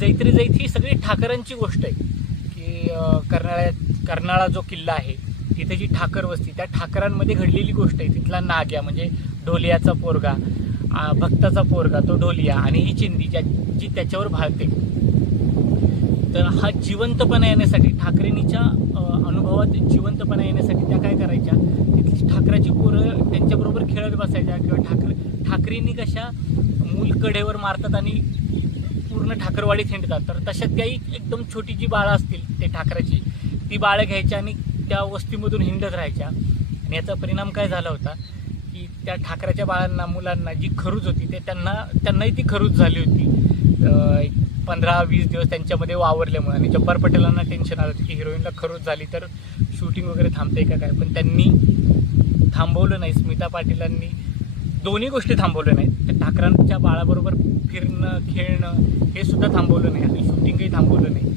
जैत्रे जैत ही सगळी ठाकरांची गोष्ट आहे की कर्नाळा जो किल्ला आहे तिथे जी ठाकर वस्ती, त्या ठाकरांमध्ये घडलेली गोष्ट आहे. तिथला नाग्या म्हणजे ढोलियाचा पोरगा, भक्ताचा पोरगा तो ढोलिया, आणि ही चिंदी जी त्याच्यावर भाळते. तर हा जिवंतपणा येण्यासाठी, ठाकरेणीच्या अनुभवात जिवंतपणा येण्यासाठी त्या काय करायच्या, तिथली ठाकराची पोरं त्यांच्याबरोबर खेळत बसायच्या, किंवा ठाकरेंनी कशा मूलकडेवर मारतात आणि पूर्ण ठाकरवाडीत हिंडतात, तर तशा त्याही एकदम छोटी जी बाळं असतील ते ठाकराची, ती बाळं घ्यायच्या आणि त्या वस्तीमधून हिंडत राहायच्या. आणि याचा परिणाम काय झाला होता की त्या ठाकराच्या बाळांना, मुलांना जी खरूज होती ते त्यांनाही ती खरूज झाली होती 15-20 दिवस त्यांच्यामध्ये वावरल्यामुळे. आणि जब्बार पटेलांना टेन्शन आलं होतं की हिरोईनला खरूज झाली तर शूटिंग वगैरे थांबते का काय, पण त्यांनी थांबवलं नाही. स्मिता पाटीलांनी दोन्ही गोष्टी थांबवल्या नाहीत. त्या ठाकरांच्या बाळाबरोबर फिरणं, खेळणं हे सुद्धा थांबवलं नाही आणि शूटिंगही थांबवलं नाही.